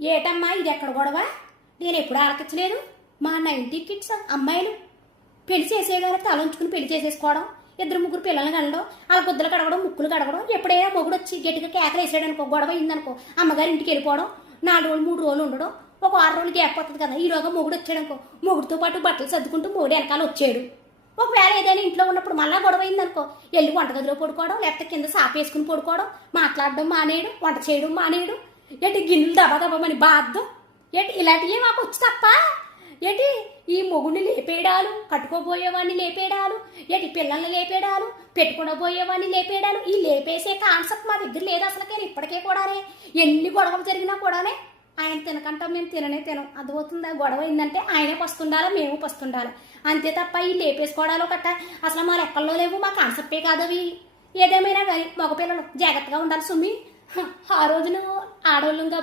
ఏటమ్మా ఇది ఎక్కడ గొడవ? నేను ఎప్పుడు ఆలకించలేదు. మా 90 కిడ్స్ అమ్మాయిలు పెళ్లి చేసేగానే తలంచుకుని పెళ్లి చేసేసుకోవడం, ఇద్దరు ముగ్గురు పిల్లల్ని కనడం, వాళ్ళ గుద్దలు కడగడం, ముక్కులు కడగడం, ఎప్పుడైనా మొగుడు వచ్చి గట్టిగా కేకలు వేసాడనుకో, గొడవ అయిందనుకో, అమ్మగారి ఇంటికి వెళ్ళిపోవడం, 4 రోజులు 3 రోజులు ఉండడం, ఒక 6 రోజులు గ్యాప్ వస్తుంది కదా. ఈలోగా మొగుడు వచ్చాడనుకో, మొగుడితో పాటు బట్టలు సర్దుకుంటూ మొగుడు వెనకాల వచ్చాడు. ఒకవేళ ఏదైనా ఇంట్లో ఉన్నప్పుడు మళ్ళీ గొడవ అయిందనుకో, వెళ్ళి వంటగదిలో పడుకోవడం, లేకపోతే కింద సాప వేసుకుని పడుకోవడం, మాట్లాడడం మానేయడం, వంట చేయడం మానేయడం, ఏంటి గిన్నెలు దబా దబామని బాధం, ఏంటి ఇలాంటివి మాకు వచ్చి తప్ప, ఏంటి ఈ మొగుడిని లేపేయడాలు, కట్టుకోబోయేవాడిని లేపేయడాలు, ఏంటి పిల్లల్ని లేపేయడాలు, పెట్టుకోబోయేవాడిని లేపేయడాలు, ఈ లేపేసే కాన్సెప్ట్ మా దగ్గర లేదు అసలుకే. ఇప్పటికే కూడానే ఎన్ని గొడవలు జరిగినా కూడానే ఆయన తినకంటాం, మేము తినం. అర్థమవుతుందా? గొడవ అయిందంటే ఆయనే పస్తుండాలా, మేము పస్తుండాలి, అంతే తప్ప ఈ లేపేసుకోవడాలు కట్ట అసలు మా లెక్కల్లో లేవు, మా కాన్సెప్టే కాదు అవి. ఏదేమైనా కానీ మగపిల్లలు జాగ్రత్తగా ఉండాలి సుమ్మి. ఆ రోజున ఆడవాళ్ళంగా